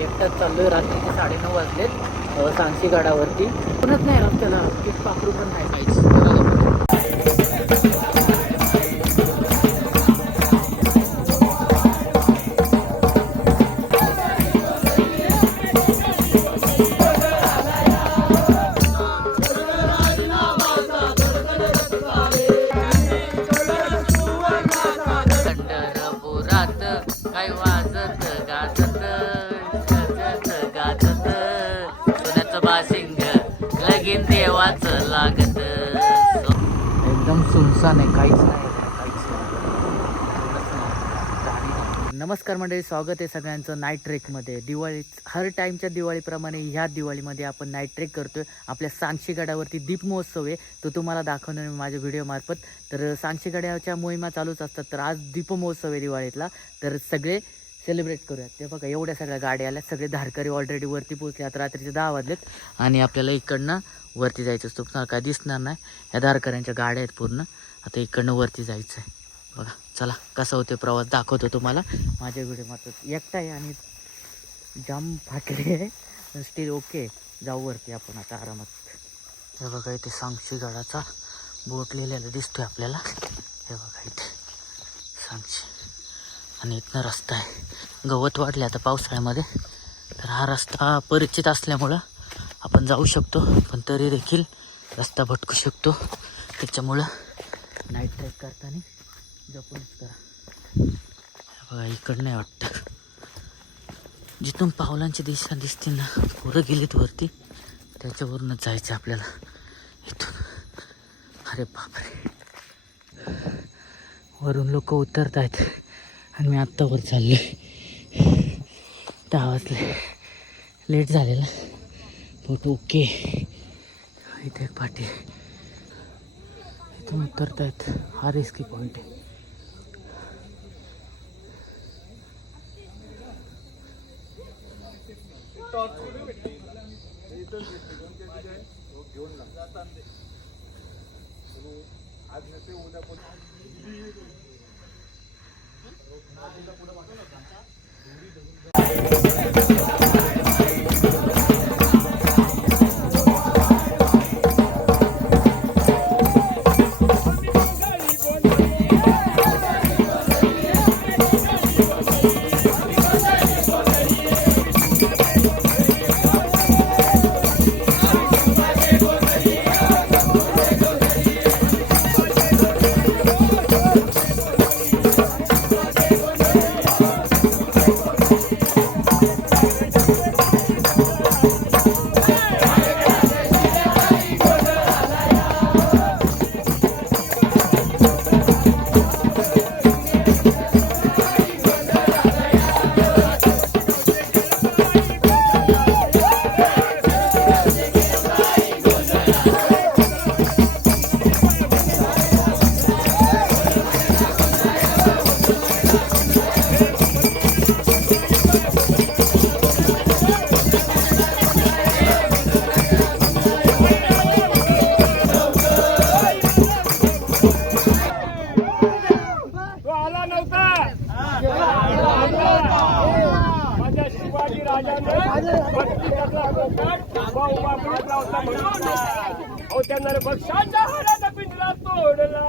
एकटाच चाललो आहे रात्रीचे साडेनऊ वाजलेत सांगशी गडावरती. कोणच नाही रस्त्याला पाखरू पण नाही पाहिजे एकदम सुनसान काहीच नाही. काहीच नाही. नमस्कार मंडळी स्वागत आहे सगळ्यांचं नाईट ट्रेकमध्ये दिवाळी हर टाईमच्या दिवाळीप्रमाणे ह्या दिवाळीमध्ये आपण नाईट ट्रेक करतोय. आपल्या सांगशी गडावरती दीप महोत्सव आहे. तो तुम्हाला दाखवणार मी माझ्या व्हिडिओमार्फत तर सांगशी गडाच्या मोहिमा चालूच असतात. तर आज दीप महोत्सव आहे दिवाळीतला. तर सगळे सेलिब्रेट करूयात. ते बघा एवढ्या सगळ्या गाड्या आल्या. सगळे धारकरी ऑलरेडी वरती पोहोचले. आता रात्रीचे दहा वाजलेत. आणि आपल्याला इकडनं वरती जायचं असतो. तुम्हाला काय दिसणार नाही. या धारकऱ्यांच्या गाड्या आहेत पूर्ण. आता इकडनं वरती जायचं आहे बघा चला कसा होतो प्रवास दाखवतो तुम्हाला. माझ्या व्हिडिओ मात्र एकटा आहे आणि जाम फाटले आहे. स्टील ओके जाऊ वरती आपण आता आरामात. हे बघा इथे सांगशी गडाचा बोट लिहिलेला दिसतोय आपल्याला. हे बघा इथे सांगशी. आणि इथनं रस्ता आहे. गवत वाढले आता पावसाळ्यामध्ये. तर हा रस्ता परिचित असल्यामुळं आपण जाऊ शकतो. पण तरी देखील रस्ता भटकू शकतो. त्याच्यामुळं नाईट ट्रेक करताना जपूनच करा. बघा इकडं नाही वाटतं. जिथून पावलांची दिशा दिसते ना पुरं गेलीत वरती. त्याच्यावरूनच जायचं आपल्याला. इथून. अरे बापरे. वरून लोक उतरत आहेत आणि मी आत्ता वर चाललो दहा वाजले. लेट झालेला. ओके इथे एक पाठी. इथून उतरत आहेत हा रिस्की पॉईंट आहे you. त्यांना बक्षाच्या हाराचा पिंजरा तोडला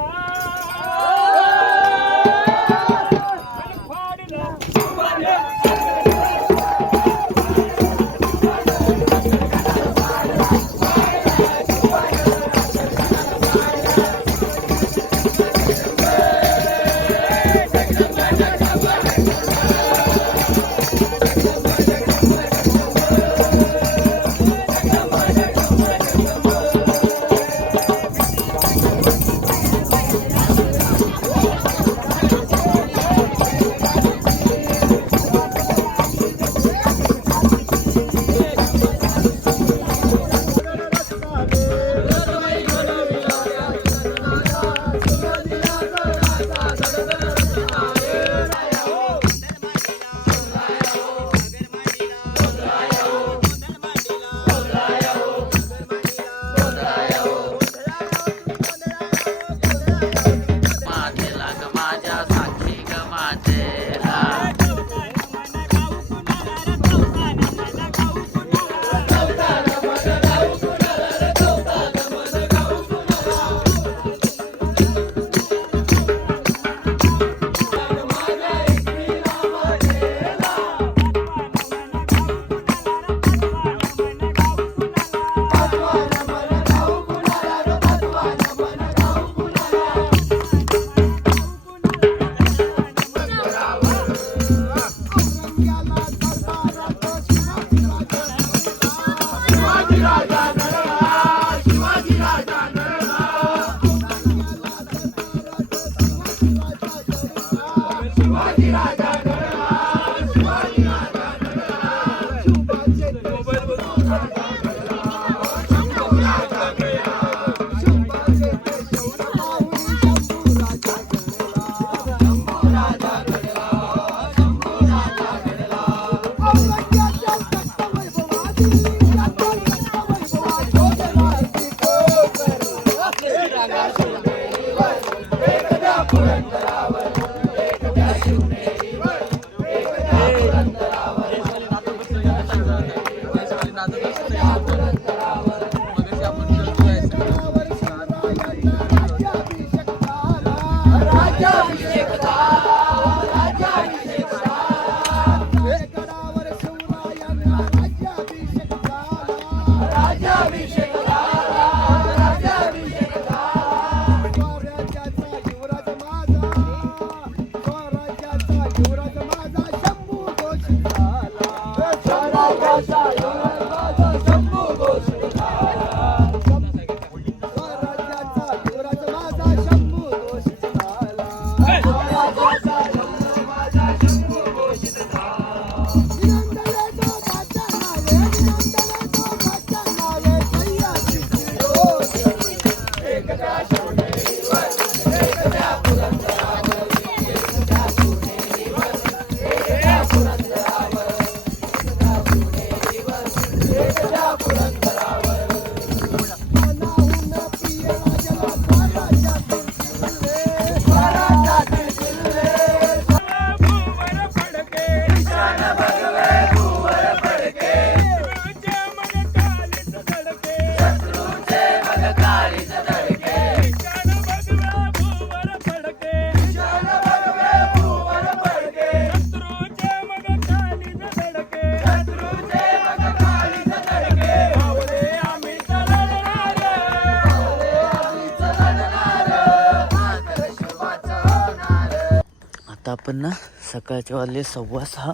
आपण ना सकाळचे वाजले सव्वा सहा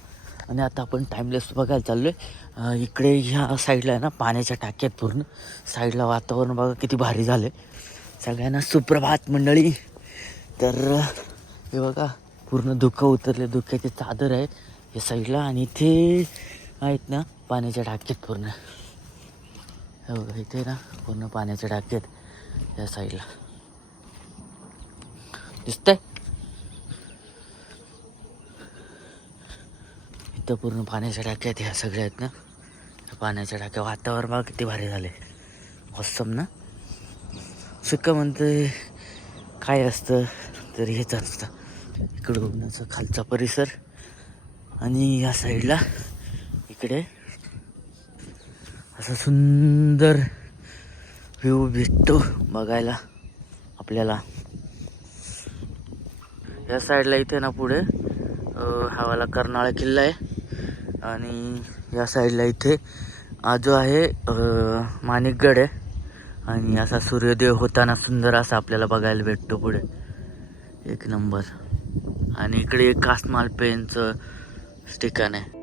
आणि आता आपण टाईमलेस बघायला चाललो आहे इकडे ह्या साईडला आहे ना पाण्याच्या टाक्यात पूर्ण. साईडला वातावरण बघा किती भारी झालं आहे सगळ्यांना सुप्रभात मंडळी. तर हे बघा पूर्ण धुकं उतरले. धुक्याची चादर आहे या साईडला आणि इथे आहेत ना पाण्याच्या टाक्यात पूर्ण. हे बघा इथे ना पूर्ण पाण्याच्या टाक्यात या साईडला दिसतंय? तर पूर्ण पाण्याच्या टाक्यात ह्या सगळ्या आहेत ना? पाण्याच्या टाक्या वातावरण बघा किती भारी झाले ऑसम ना? सुक्क म्हणते काय असतं? तर हेच असतं. इकडं बघण्याचं खालचा परिसर. आणि या साईडला इकडे असा सुंदर व्ह्यू भेटतो बघायला आपल्याला. या साईडला इथे ना पुढे हवाला हा वाला कर्नाळा किल्ला आहे. आणि या साईडला इथे आजो जो आहे माणिकगड आहे. आणि असा सूर्योदय होताना सुंदर असा आपल्याला बघायला भेटतो पुढे. एक नंबर. आणि इकडे एक कासमाल पेनचं ठिकाण आहे.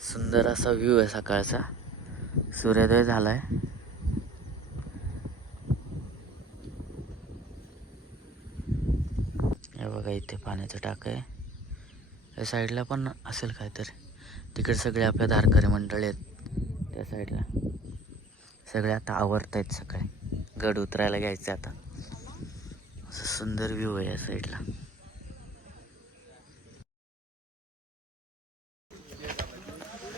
सुंदर असा व्ह्यू आहे सकाळचा. सूर्योदय झालाय. हे बघा इथे पाण्याचं टाक आहे. या साईडला पण असेल काहीतरी. तिकडे सगळे आपल्या धारकरी मंडळी आहेत. त्या साईडला. सगळे आता आवडत आहेत सकाळी. गड उतरायला घ्यायचं आता. असं सुंदर व्ह्यू आहे या साईडला.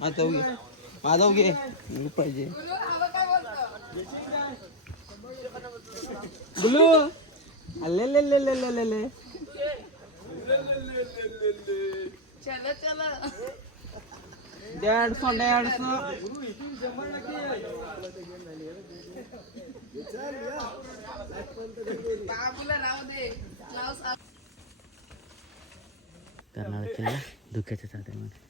माझा उगे. माझा उगे. मी पाहिजे. गुलू अल्ले ले ले ले ले ले ले डेढ़ सौ डेढ़ सौ. कर्नाळा किल्ला धुक्याच्या चादरीमध्ये.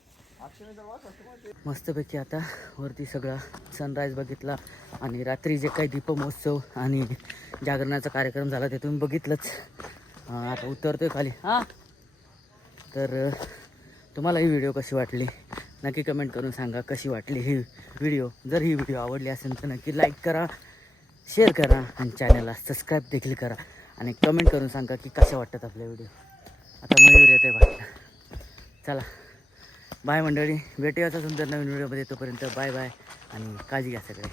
मस्तपैकी आता वरती सगळा सनराईज बघितला आणि रात्री जे काही दीपमहोत्सव आणि जागरणाचा कार्यक्रम झाला ते तुम्ही बघितलंच. आता उतरतोय खाली. हां. तर तुम्हाला ही व्हिडिओ कशी वाटली? नक्की कमेंट करून सांगा कशी वाटली ही व्हिडिओ जर ही व्हिडिओ आवडली असेल तर नक्की लाईक करा. शेअर करा आणि चॅनलला सबस्क्राईब देखील करा. आणि कमेंट करून सांगा की कशा वाटतात आपल्या व्हिडिओ आता मयूर येते वाटतं चला. बाय मंडळी. भेटूयाचा सुंदर नवीन व्हिडिओमध्ये तोपर्यंत बाय बाय आणि काळजी घ्या सगळे.